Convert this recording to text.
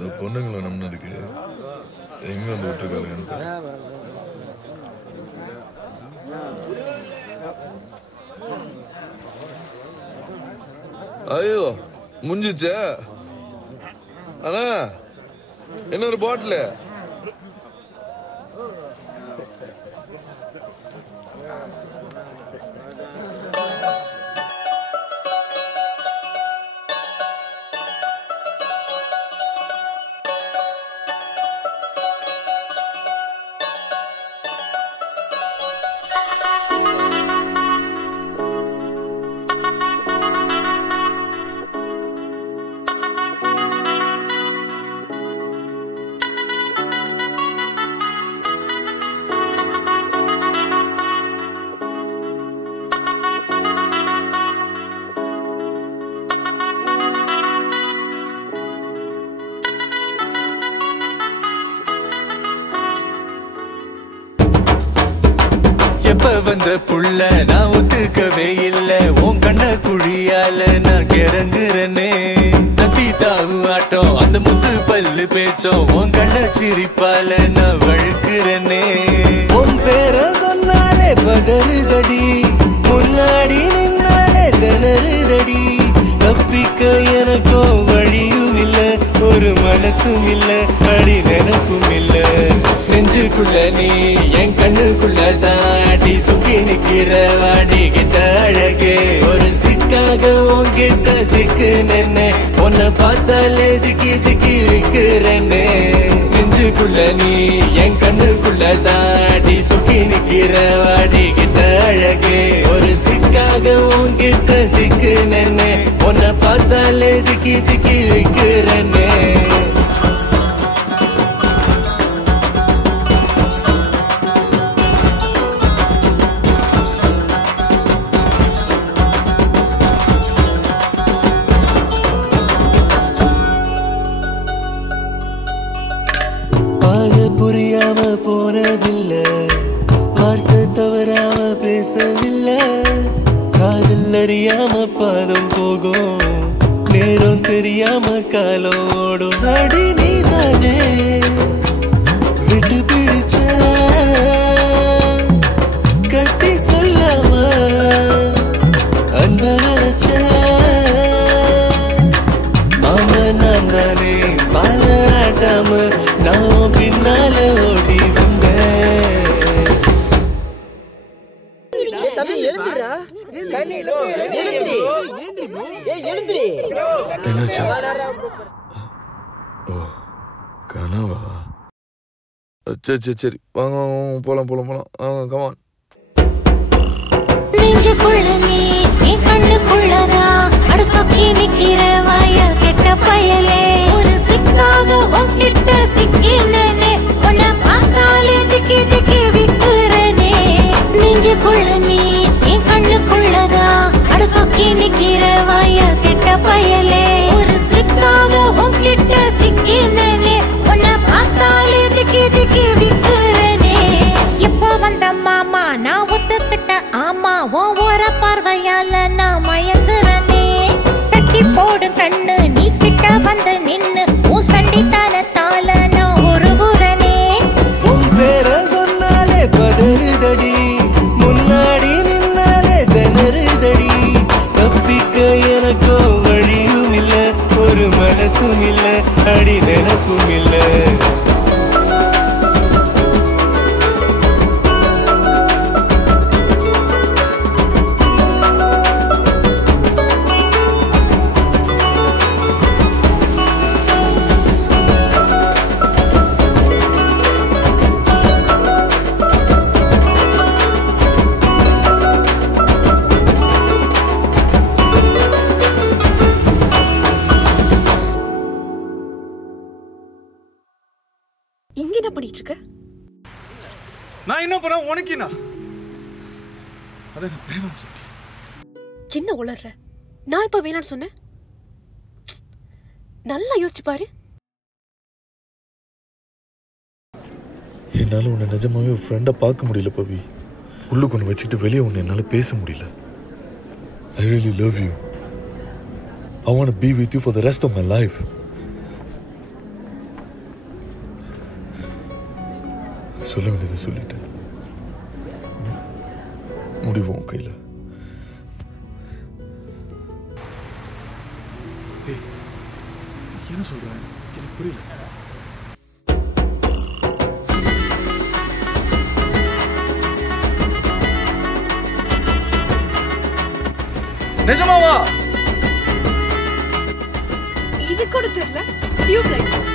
இந்த பொண்ணுங்களை நம்பினதுக்கு எங்க வந்து விட்டுருக்காங்க. ஐயோ முடிஞ்சிச்சே. அண்ணா இன்னொரு பாட்டில். எப்ப வந்த புள்ள நான் ஒத்துக்கவே இல்ல. உன் கண்ண குழியால நான் கிறங்குறனே. தட்டி தாவு ஆட்டம் அந்த முத்து பல்லு பேச்சோம் உன் கண்ண சிரிப்பால நான் வழுக்கிறனே. உன் பேர சொன்னாலே பதறுதடி, முன்னாடி நின்னாலே திணறுதடி. தப்பிக்க எனக்கும் வழியும் இல்ல, ஒரு மனசும் இல்ல, அடி நினைப்பும் இல்ல. நெஞ்சுக்குள்ள நீ என் கண்ணுக்குள்ள தாடி சுக்கி நிக்கிற வாடி கிட்ட அழகே. ஒரு சிக்காக உன்கிட்ட சிக்கு நின்ன உன்னை பார்த்தாலே திக்கி திக்கி வைக்கிறனே. நெஞ்சுக்குள்ள நீ என் கண்ணுக்குள்ள தாடி சுக்கி நிக்கிற வாடி கிட்ட அழகே. ஒரு சிக்காக உன்கிட்ட சிக்கு நின்ன உன்னை பார்த்தாலே திக்கி திக்கி வைக்கிறனே. புரியாம போனதில்ல, வார்த்தை தவறாம பேசவில்லை. காதல் அறியாம பாதம் போகும், நேரம் தெரியாம காலம் ஓடும். அடி நீ தானே விட்டு பிடிச்ச கட்டி சொல்லாம அன்ப நினைச்ச. ஆமா நான் தானே பால ஆட்டாம நான் பின்னால ஓடி வந்தேன். கனவா? சரி சரி வாங்க போலாம் போலாம் போலாம். கமான். நெஞ்சுக்குள்ள நீ என் கண்ணுக்குள்ளதா அடசொக்கி நிக்கிற வாய கெட்ட பயலே. ஒரு சிக்காக உன்கிட்ட சிக்கினே உன்னை பார்த்தாலே திக்கி திக்கி விக்கிறனே. நெஞ்சுக்குள்ள நீ என் கண்ணுக்குள்ளதா அடசொக்கி நிக்கிற வாய கெட்ட பயலே. ஒரு சிக்காக உன்கிட்ட சிக்கினே உன்னை பார்த்தாலே திக்கி திக்கி விக்கிறனே. எப்போ வந்த மாமா நான் ஒத்துக்கிட்ட ஆமா உன் ஓர பார்வையால நான் மயங்குறனே. கட்டி போடும் கண்ணு நீ கிட்ட வந்து நின்னு உன் சண்டித்தனத்தால நான் உருகுறனே. உன் பேர சொன்னாலே பதறுதடி, முன்னாடி நின்னாலே திணறுதடி. தப்பிக்க எனக்கும் வழியும் இல்ல, ஒரு மனசும் இல்ல, அடி நினைப்பும் இல்ல. இங்க என்ன பண்ணிட்டு இருக்க? நான் என்ன பண்ண உனக்கு என்ன? அத நான் வேணாம்னு சொன்னேன். என்ன உளறற? நான் இப்ப வேணாம்னு சொன்னேன்? நல்லா யோசிச்சு பாரு. என்னால உன்னை நிஜமாவே ஒரு ஃப்ரெண்டா பார்க்க முடியல பவி. உள்ளுக்கு ஒன்று வச்சுக்கிட்டு வெளியே ஒன்று என்னால பேச முடியல. I really love you. I want to be with you for the rest of my life. சொல்ல வேண்டியது சொல்லிட்டேன். முடிவு உன் கையில். என்ன சொல்றேன் எனக்கு புரியல. நிஜமாவா? இது கூட தெரியல. Tube light